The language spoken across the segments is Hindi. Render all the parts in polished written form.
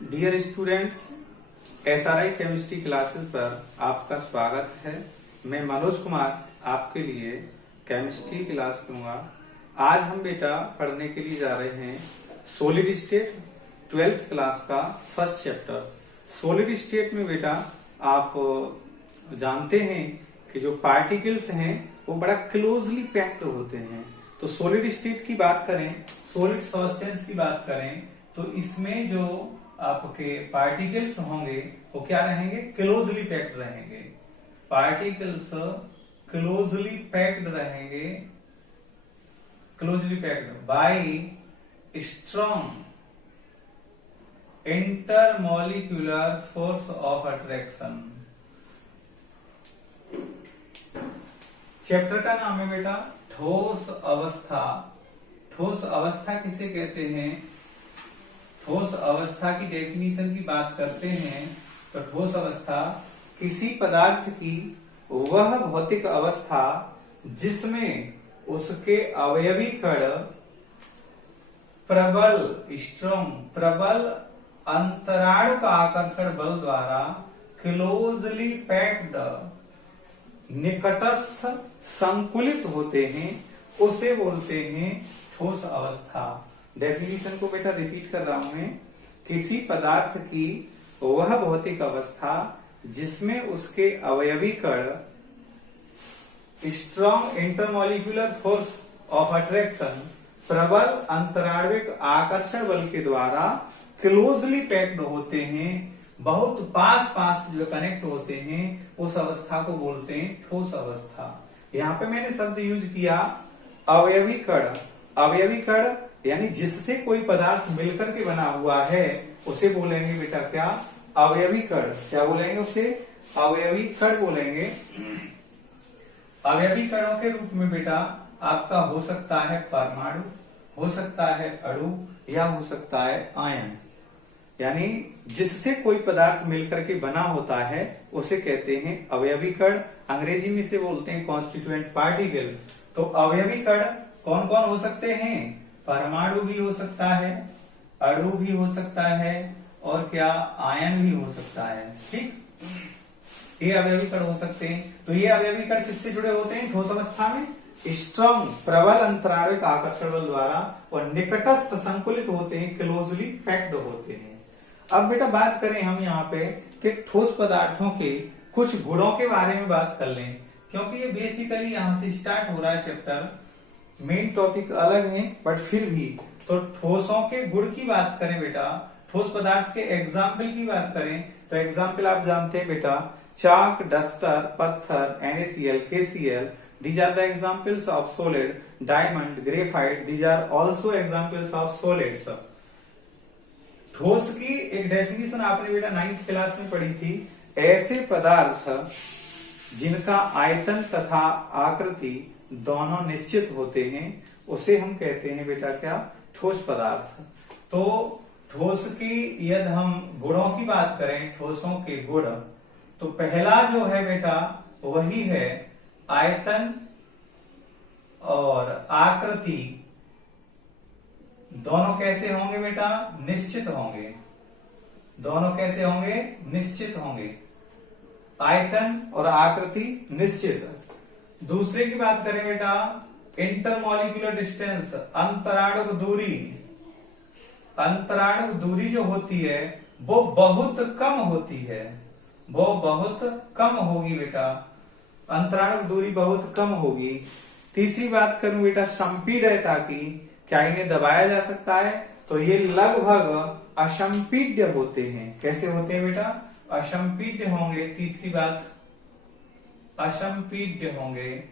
Dear students, SRI chemistry classes पर आपका स्वागत है। मैं मनोज कुमार आपके लिए केमिस्ट्री क्लास दूंगा। आज हम बेटा पढ़ने के लिए जा रहे हैं सॉलिड स्टेट 12th क्लास का फर्स्ट चैप्टर। सॉलिड स्टेट में बेटा आप जानते हैं कि जो पार्टिकल्स हैं वो बड़ा क्लोजली पैक्ड होते हैं। तो सॉलिड स्टेट की बात करें, सॉलिड सब्सटेंस की बात करें, तो इसमें जो आपके पार्टिकल्स होंगे वो क्या रहेंगे? क्लोजली पैक्ड रहेंगे। पार्टिकल्स क्लोजली पैक्ड रहेंगे, closely packed bye strong intermolecular force of attraction. Chapter का नाम है बेटा ठोस अवस्था। ठोस अवस्था किसे कहते हैं? ठोस अवस्था की डेफिनेशन की बात करते हैं तो ठोस अवस्था किसी पदार्थ की वह भौतिक अवस्था जिसमें उसके अवयवी कण प्रबल अंतराणु का आकर्षण बल द्वारा क्लोजली पैक्ड निकटस्थ संकुलित होते हैं, उसे बोलते हैं ठोस अवस्था। डेफिनेशन को बेटा रिपीट कर रहा हूं मैं। किसी पदार्थ की वह भौतिक अवस्था जिसमें उसके अवयवी कण strong intermolecular force of attraction प्रबल अंतराण्विक आकर्षण बल के द्वारा क्लोजली पैक्ड होते हैं, बहुत पास पास जो कनेक्ट होते हैं, उस अवस्था को बोलते हैं ठोस अवस्था। यहाँ पे मैंने शब्द यूज किया अवयवी कण। अवयवी कण यानी जिससे कोई पदार्थ मिलकर के बना हुआ है उसे बोलेंगे बेटा क्या? अवयवी कण। क्या बोलेंगे उसे? अवयवी कण बोलेंगे। अवयवी कणों के रूप में बेटा आपका हो सकता है परमाणु, हो सकता है अणु, या हो सकता है आयन। यानी जिससे कोई पदार्थ मिलकर के बना होता है उसे कहते हैं अवयवी कण। अंग्रेजी में से बोलते हैं कॉन्स्टिट्यूएंट पार्टिकल। तो अवयवी कण कौन कौन हो सकते हैं? परमाणु भी हो सकता है, अणु भी हो सकता है, और क्या आयन भी हो सकता है। ठीक, ये अवयवी कण हो सकते हैं। तो ये अवयवी कण किससे जुड़े होते हैं ठोस अवस्था में? स्ट्रॉन्ग प्रबल अंतराण्विक आकर्षण बल द्वारा और निकटस्थ संकुलित होते हैं, क्लोजली पैक्ड होते हैं। अब बेटा बात करें हम यहाँ पे कि ठोस पदार्थों के कुछ गुणों के बारे में बात कर लें, क्योंकि ये बेसिकली यहां से स्टार्ट हो रहा है चैप्टर। मेन टॉपिक अलग है बट फिर भी तो ठोसों के गुण की बात करें बेटा, ठोस पदार्थ के एग्जाम्पल की बात करें तो एग्जाम्पल आप जानते हैं बेटा चाक, डस्टर, पत्थर, NaCl, KCl, these are the examples of solid. Diamond, graphite, these are also examples of solids. ठोस की एक डेफिनेशन आपने बेटा 9th क्लास में पढ़ी थी। ऐसे पदार्थ जिनका आयतन तथा आकृति दोनों निश्चित होते हैं उसे हम कहते हैं बेटा क्या? ठोस पदार्थ। तो ठोस की यदि हम गुणों की बात करें, ठोसों के गुण, तो पहला जो है बेटा वही है आयतन और आकृति दोनों कैसे होंगे बेटा? निश्चित होंगे। दोनों कैसे होंगे? निश्चित होंगे। आयतन और आकृति निश्चित। दूसरे की बात करें बेटा इंटरमॉलिक्यूलर डिस्टेंस, अंतराणुक दूरी। अंतराणुक दूरी जो होती है वो बहुत कम होती है, वो बहुत कम होगी बेटा। अंतराणुक दूरी बहुत कम होगी। तीसरी बात करूं बेटा संपीड्यता की, क्या इन्हें दबाया जा सकता है? तो ये लगभग असंपीड्य होते हैं। कैसे होते हैं बेटा? असंपीड्य होंगे। तीसरी बात असंपीड्य होंगे।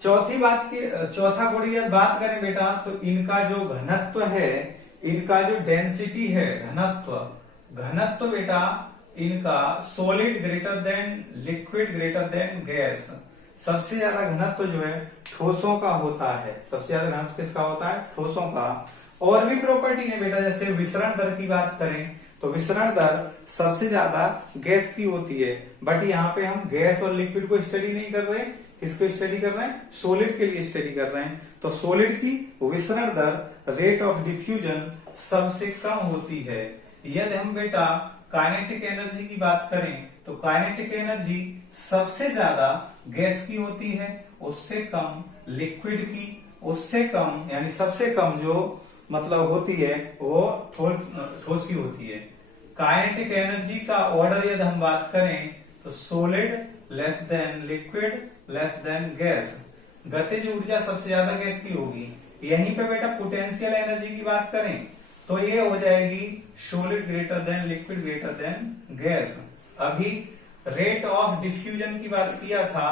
चौथी बात की, चौथा गुण यदि बात करें बेटा तो इनका जो घनत्व है, इनका जो डेंसिटी है, घनत्व बेटा इनका solid greater than liquid greater than gas. सबसे ज्यादा घनत्व जो है ठोसों का होता है। सबसे ज्यादा घनत्व किसका होता है? ठोसों का। और भी प्रॉपर्टी है बेटा, जैसे विसरण दर की बात करें तो विसरण दर सबसे ज्यादा गैस की होती है। बट यहाँ पे हम गैस और लिक्विड को स्टडी नहीं कर रहे, किसको स्टडी कर रहे हैं? सॉलिड के लिए स्टडी कर रहे हैं। तो सॉलिड की विसरण दर रेट ऑफ डिफ्यूजन सबसे कम होती है। यदि हम बेटा काइनेटिक एनर्जी की बात करें तो काइनेटिक एनर्जी सबसे ज्यादा गैस की होती है, उससे कम लिक्विड की, उससे कम यानी सबसे कम जो मतलब होती है वो ठोस की होती है। काइनेटिक एनर्जी का ऑर्डर यदि हम बात करें तो solid less than liquid less than gas. गतिज ऊर्जा सबसे ज्यादा गैस की होगी। यहीं पे बेटा पोटेंशियल एनर्जी की बात करें तो ये हो जाएगी solid greater than liquid greater than gas. अभी रेट ऑफ डिफ्यूजन की बात किया था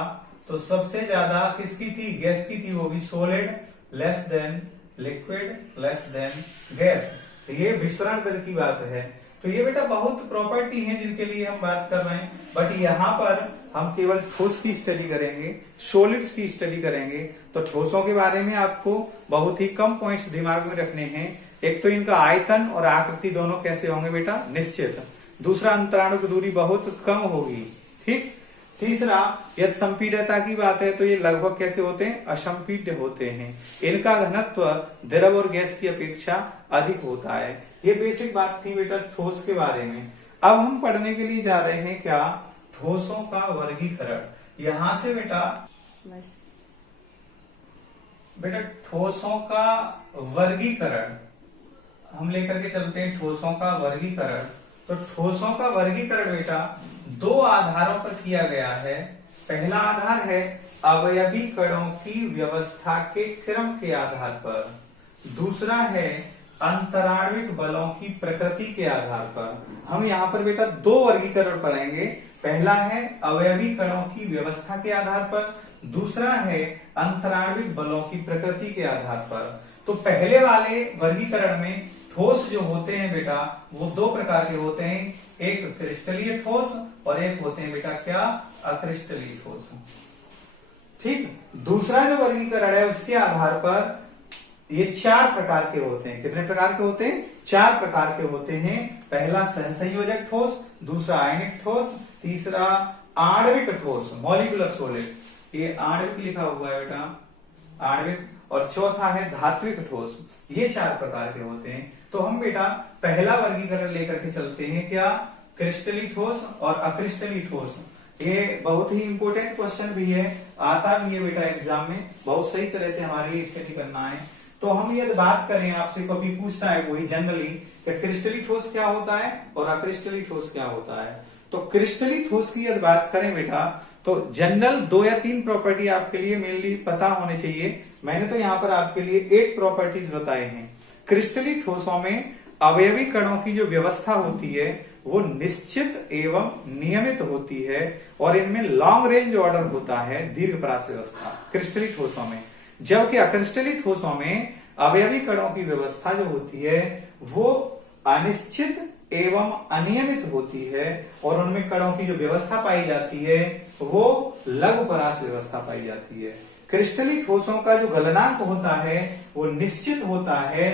तो सबसे ज्यादा किसकी थी? गैस की थी, वो भी solid less than liquid less than gas. तो ये विसरण दर की बात है। तो ये बेटा बहुत प्रॉपर्टी है जिनके लिए हम बात कर रहे हैं, बट यहाँ पर हम केवल ठोस की स्टडी करेंगे, सॉलिड्स की स्टडी करेंगे। तो ठोसों के बारे में आपको बहुत ही कम पॉइंट्स दिमाग में रखने हैं। एक तो इनका आयतन और आकृति दोनों कैसे होंगे बेटा? निश्चित। दूसरा, अंतराणु की दूरी बहुत कम होगी। ठीक। तीसरा, यदि संपीड्यता की बात है तो ये लगभग कैसे होते हैं? असंपीड्य होते हैं। इनका घनत्व द्रव और गैस की अपेक्षा अधिक होता है। ये बेसिक बात थी बेटा ठोस के बारे में। अब हम पढ़ने के लिए जा रहे हैं क्या? ठोसों का वर्गीकरण। यहां से बेटा ठोसों का वर्गीकरण हम लेकर के चलते हैं। ठोसों का वर्गीकरण, तो ठोसों का वर्गीकरण बेटा दो आधारों पर किया गया है। पहला आधार है अवयवी कणों की व्यवस्था के क्रम के आधार पर, दूसरा है अंतराण्विक बलों की प्रकृति के आधार पर। हम यहाँ पर बेटा दो वर्गीकरण पढ़ेंगे। पहला है अवयवी कणों की व्यवस्था के आधार पर, दूसरा है अंतराण्विक बलों की प्रकृति के आधार पर। तो पहले वाले वर्गीकरण में ठोस जो होते हैं बेटा वो दो प्रकार के होते हैं, एक क्रिस्टलीय ठोस और एक होते हैं बेटा क्या? अक्रिस्टलीय ठोस। ठीक। दूसरा जो वर्गीकरण है उसके आधार पर ये चार प्रकार के होते हैं। कितने प्रकार के होते हैं? चार प्रकार के होते हैं। पहला सहसंयोजक ठोस, दूसरा आयनिक ठोस, तीसरा आणविक ठोस मॉलिक्यूलर सॉलिड, ये आणविक लिखा हुआ है बेटा, आणविक, और चौथा है धात्विक ठोस। ये चार प्रकार के होते हैं। तो हम बेटा पहला वर्गीकरण लेकर के चलते हैं क्या? क्रिस्टलीय ठोस और अक्रिस्टलीय ठोस। ये बहुत ही इंपॉर्टेंट क्वेश्चन भी है, आता भी है बेटा एग्जाम में, बहुत सही तरह से हमारे लिए स्टडी करना है। तो हम यदि बात करें, आपसे कभी पूछता है कोई जनरली कि क्रिस्टलीय ठोस क्या होता है और अक्रिस्टलीय ठोस क्या होता है, तो क्रिस्टलीय ठोस की यदि बात करें बेटा तो जनरल 2 या 3 प्रॉपर्टी आपके लिए मेनली पता होने चाहिए। मैंने तो यहाँ पर आपके लिए 8 प्रॉपर्टीज बताए हैं। क्रिस्टलीय ठोसों में अवयवी कणों की जो व्यवस्था होती है वो निश्चित एवं नियमित होती है और इनमें लॉन्ग रेंज ऑर्डर होता है, दीर्घपरास व्यवस्था क्रिस्टलीय ठोसों में। जबकि अक्रिस्टलीय ठोसों में अवयवी कणों की व्यवस्था जो होती है वो अनिश्चित एवं अनियमित होती है और उनमें कणों की जो व्यवस्था पाई जाती है वो लघुपरास व्यवस्था पाई जाती है। क्रिस्टलीय ठोसों का जो गलनांक होता है वो निश्चित होता है,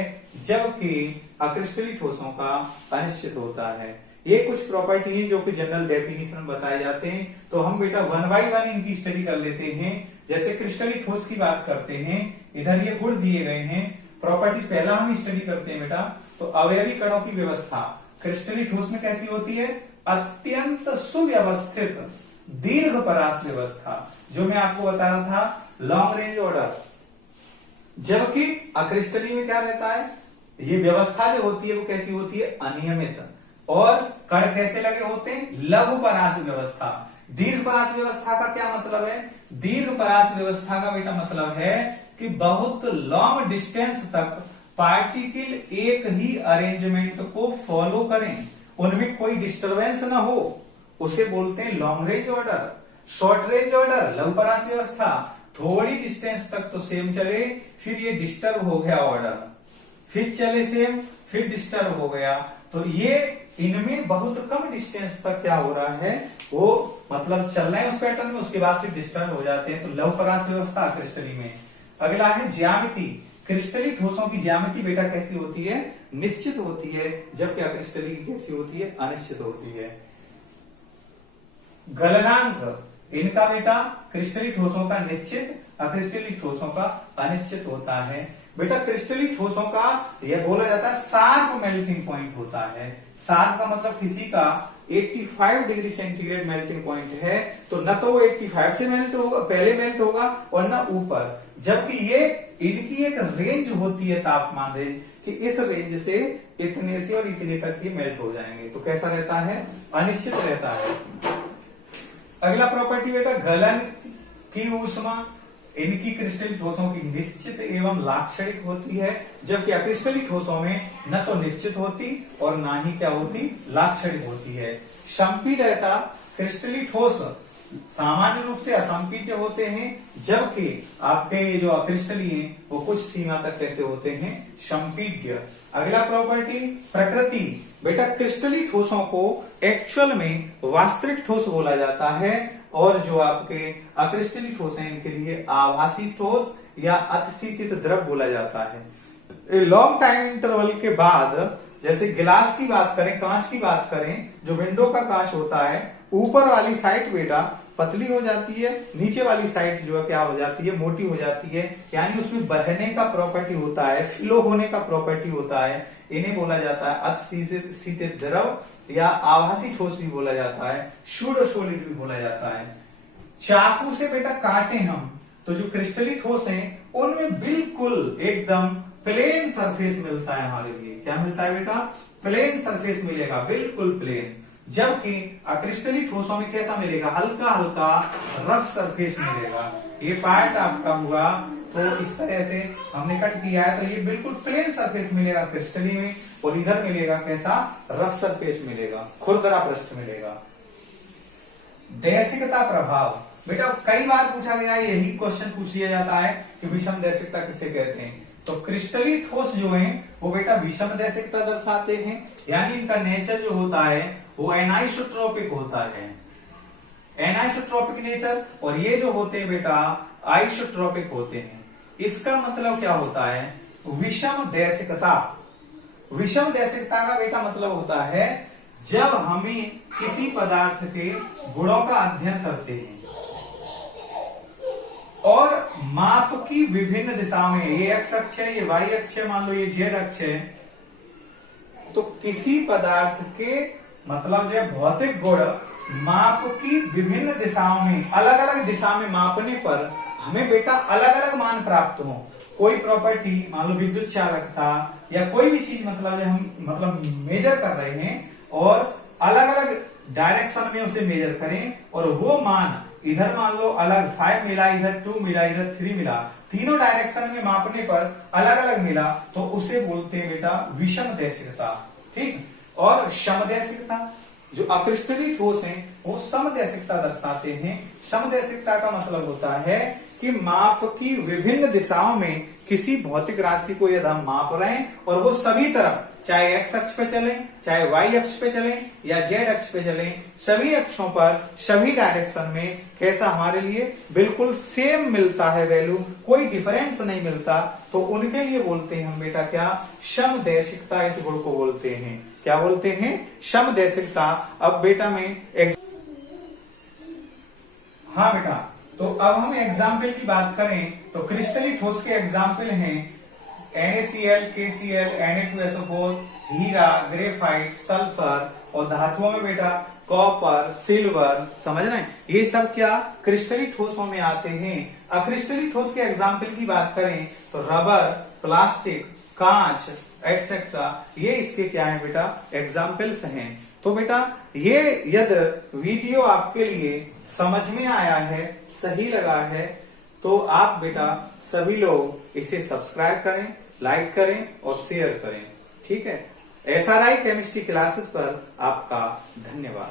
जबकि अक्रिस्टलीय ठोसों का अनिश्चित होता है। ये कुछ प्रॉपर्टी है जो कि जनरल डेफिनेशन बताए जाते हैं। तो हम बेटा 1 बाय 1 इनकी स्टडी कर लेते हैं। जैसे क्रिस्टलीय ठोस की बात करते हैं, इधर ये गुण दिए गए हैं। प्रॉपर्टीज पहला हम स्टडी करते हैं बेटा, तो अवयवी कणों की व्यवस्था क्रिस्टलीय ठोस में कैसी होती है? अत्यंत सुव्यवस्थित दीर्घपरास व्यवस्था, जो मैं आपको बता रहा था लॉन्ग रेंज ऑर्डर। जबकि अक्रिस्टलीय में क्या रहता है? ये व्यवस्था जो होती है वो कैसी होती है? अनियमित, और कण कैसे लगे होते हैं? लघुपरास व्यवस्था। दीर्घपरास व्यवस्था का क्या मतलब है? दीर्घपरास व्यवस्था का बेटा मतलब है कि बहुत लॉन्ग डिस्टेंस तक पार्टिकल एक ही अरेंजमेंट को फॉलो करें, उनमें कोई डिस्टरबेंस ना हो, उसे बोलते हैं long range order. Short range order लघुपरास व्यवस्था, थोड़ी डिस्टेंस तक तो सेम चले, फिर ये डिस्टर्ब हो गया ऑर्डर, फिर चले सेम, फिर डिस्टर्ब हो गया। तो ये इनमें बहुत कम डिस्टेंस तक क्या हो रहा है? वो मतलब चल रहे हैं उस पैटर्न में, उसके बाद फिर डिस्टर्ब हो जाते हैं। तो लघुपरास व्यवस्था क्रिस्टलीय में। अगला है ज्यामिति। क्रिस्टलीय ठोसों की ज्यामिति बेटा कैसी होती है? निश्चित होती है, जबकि अक्रिस्टलीय की कैसी होती है? अनिश्चित होती है। गलनांक इनका बेटा क्रिस्टलीय ठोसों का निश्चित, अक्रिस्टलीय ठोसों का अनिश्चित होता है। बेटा क्रिस्टलीय ठोसों का यह बोला जाता है शार्प मेल्टिंग पॉइंट होता है। शार्प का मतलब किसी का 85 डिग्री सेंटीग्रेड मेल्टिंग पॉइंट है, तो न तो वो 85 से मेल्ट होगा, पहले मेल्ट होगा, और न ऊपर, जबकि ये इनकी एक रेंज होती है, तापमान रेंज, कि इस रेंज से इतने से और इतने तक ये मेल्ट हो जाएंगे। तो कैसा रहता है? अनिश्चित रहता है। अगला प्रॉपर्टी बेटा गलन की ऊष्मा, इनकी क्रिस्टलीय ठोसों की निश्चित एवं लाक्षणिक होती है, जबकि अक्रिस्टलीय ठोसों में न तो निश्चित होती और ना ही क्या होती, लाक्षणिक होती है। संपीड्यता, क्रिस्टलीय ठोस सामान्य रूप से असंपीड्य होते हैं, जबकि आपके ये जो अक्रिस्टलीय हैं वो कुछ सीमा तक कैसे होते हैं, संपीड्य। अगला प्रॉपर्टी प्रकृति, बेटा क्रिस्टलीय ठोसों को एक्चुअल में वास्तविक ठोस बोला जाता है, और जो आपके अक्रिस्टलीय ठोस हैं इनके लिए आभासी ठोस या अतिशीतित द्रव बोला जाता है। लॉन्ग टाइम इंटरवल के बाद, जैसे गिलास की बात करें, कांच की बात करें, जो विंडो का कांच होता है, ऊपर वाली साइड बेटा पतली हो जाती है, नीचे वाली साइड जो है क्या हो जाती है, मोटी हो जाती है, यानी उसमें बहने का प्रॉपर्टी होता है, फ्लो होने का प्रॉपर्टी होता है। इन्हें बोला जाता है अतिशीतित द्रव या आभासी ठोस भी बोला जाता है, शूडो सॉलिड भी बोला जाता है। चाकू से बेटा काटे हम तो जो क्रिस्टलीय ठोस हैं उनमें बिल्कुल एकदम प्लेन सरफेस मिलता है हमारे लिए। क्या मिलता है बेटा? प्लेन सरफेस मिलेगा, बिल्कुल प्लेन। जबकि अक्रिस्टलीय ठोसों में कैसा मिलेगा? हल्का हल्का रफ सरफेस मिलेगा। ये पार्ट आपका हुआ तो इस तरह से हमने कट किया है, तो ये बिल्कुल प्लेन सरफेस मिलेगा क्रिस्टलीय में, और इधर मिलेगा कैसा? रफ सरफेस मिलेगा, खुरदरा पृष्ठ मिलेगा। दैशिकता प्रभाव, बेटा कई बार पूछा गया यही क्वेश्चन पूछ लिया जाता है कि विषम दैशिकता किसे कहते हैं। तो क्रिस्टलीय ठोस जो है वो बेटा विषम दैशिकता दर्शाते हैं, यानी इनका नेचर जो होता है वो एनाइसोट्रोपिक होता है, एनाइसोट्रोपिक नेचर, और ये जो होते हैं बेटा आइसोट्रोपिक होते हैं। इसका मतलब क्या होता है? विषम दैशिकता। विषम दैशिकता का बेटा मतलब होता है जब हमें किसी पदार्थ के गुणों का अध्ययन करते हैं और माप की विभिन्न दिशा में, ये एक्स अक्ष है, ये वाई अक्ष है, मान लो ये जेड अक्ष है, तो किसी पदार्थ के मतलब जो है भौतिक गुण माप की विभिन्न दिशाओं में, अलग अलग दिशा में मापने पर हमें बेटा अलग अलग मान प्राप्त हो। कोई प्रॉपर्टी मान लो विद्युत चालकता या कोई भी चीज मतलब हम मेजर कर रहे हैं और अलग अलग डायरेक्शन में उसे मेजर करें, और वो मान इधर मान लो अलग 5 मिला, इधर 2 मिला, इधर 3 मिला, तीनों डायरेक्शन में मापने पर अलग अलग मिला, तो उसे बोलते हैं बेटा विषम दैशिकता। ठीक। और समदैशिकता, जो अक्रिस्टलीय ठोस हैं वो समदैशिकता दर्शाते हैं। समदैशिकता का मतलब होता है कि माप की विभिन्न दिशाओं में किसी भौतिक राशि को यदि हम माप रहे हैं और वो सभी तरफ, चाहे एक्स अक्ष पे चले, चाहे वाई अक्ष पे चले या जेड अक्ष पे चले, सभी अक्षों पर सभी डायरेक्शन में कैसा हमारे लिए बिल्कुल सेम मिलता है वैल्यू, कोई डिफरेंस नहीं मिलता, तो उनके लिए बोलते हैं हम बेटा क्या? समदैशिकता। इस गुण को बोलते हैं क्या बोलते हैं? समदैशिकता। अब बेटा मैं हाँ बेटा, तो अब हम एग्जाम्पल की बात करें तो क्रिस्टलीय ठोस के एग्जाम्पल हैं NaCl, KCl, Na2SO4, हीरा, ग्रेफाइट, सल्फर, और धातुओं में बेटा कॉपर, सिल्वर, समझ रहे हैं? ये सब क्या क्रिस्टलीय ठोसों में आते हैं। अक्रिस्टलीय ठोस के एग्जाम्पल की बात करें तो रबर, प्लास्टिक, कांच एटसेट्रा, ये इसके क्या है बेटा? एग्जाम्पल्स हैं। तो बेटा ये यदि वीडियो आपके लिए समझ में आया है, सही लगा है, तो आप बेटा सभी लोग इसे सब्सक्राइब करें, लाइक करें और शेयर करें। ठीक है। SRI केमिस्ट्री क्लासेस पर आपका धन्यवाद।